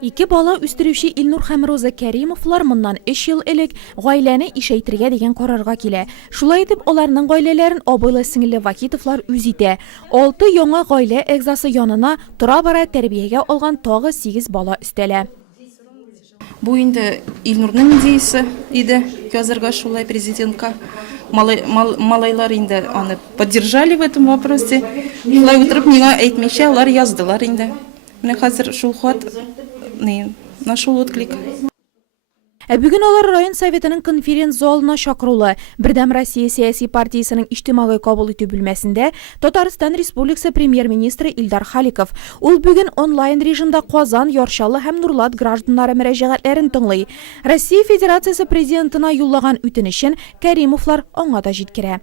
Ике бала үстерүче Илнур һәм Роза Кәримовлар моннан 3 ел элек гаиләне ишәйтергә дигән карарга килә. Шулай итеп, аларның гаиләләрен абыйлы сеңле Вакитовлар үз итә. 6 яңа гаилә әгъзасы янына тора-бара тәрбиягә алган тагы 8 бала өстәлә. Бу инде Илнурның идеясе иде. Хәзергә шулай президентка малайлар инде аны поддержали в этом вопросе. Шулай утырып миңа әйтмичә алар яздылар инде. Менә хәзер шул хат нашел отклик. Бүген алар район советының конференц-залына чакырылы. Бердәм Россия сәяси партиясының иҗтимагый кабул итү бүлмәсендә Татарстан Республикасы премьер-министры Илдар Халиков. Ул бүген онлайн режимда Казан, Яршалы һәм Нурлат гражданнары мөрәҗәгатьләрен тыңлый. Россия Федерациясе президентына юллаган үтенечен Кәримовлар аңа да җиткерә.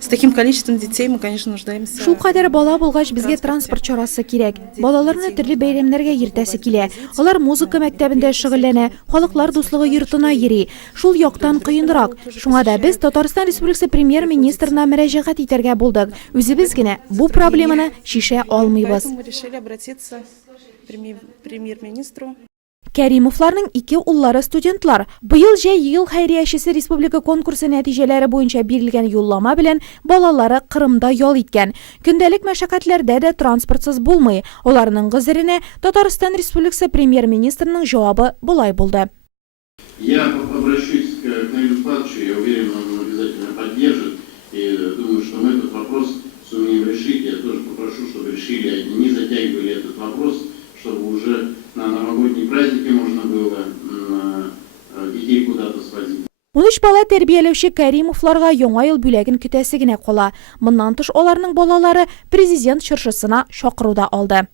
С таким количеством детей мы, конечно, нуждаемся. Шул кадәр бала булгач безгә транспорт чарасы кирәк. Балаларны төрле бәйрәмнәргә йөртәсе килә. Алар музыка мәктәбендә шөгыльләнә, халыклар дуслыгы йортына йөри. Шул яктан кыенрак. Шуңа да без Татарстан Республикасы премьер-министрына мөрәҗәгать итәргә булдык. Үзебез генә бу проблеманы шишә алмыйбыз. Мы решили обратиться к премьер-министру. Кәримовларның 2 уллары студентлар. Быел җәй ел хәйриячесе республика конкурсы нәтиҗәләре буенча бирелгән юллама белән балалары Кырымда ял иткән. Көндәлек мәшәкатьләрдә дә транспортсыз булмый. Аларның гызыренә Татарстан Республикасы премьер-министрының җавабы булай булды. Я обращусь к Наилю Павловичу, я уверен, он обязательно поддержит. И думаю, что мы этот вопрос сумеем решить. Я тоже попрошу, чтобы решили, не затягивали этот вопрос, чтобы уже на новогодние праздники можно было детей куда-то свозить. 13 бала тәрбияләүче Кәримовларга яңа ел бүләген көтәсе генә кала. Моннан тыш аларның балалары президент чыршысына чакыруда алды.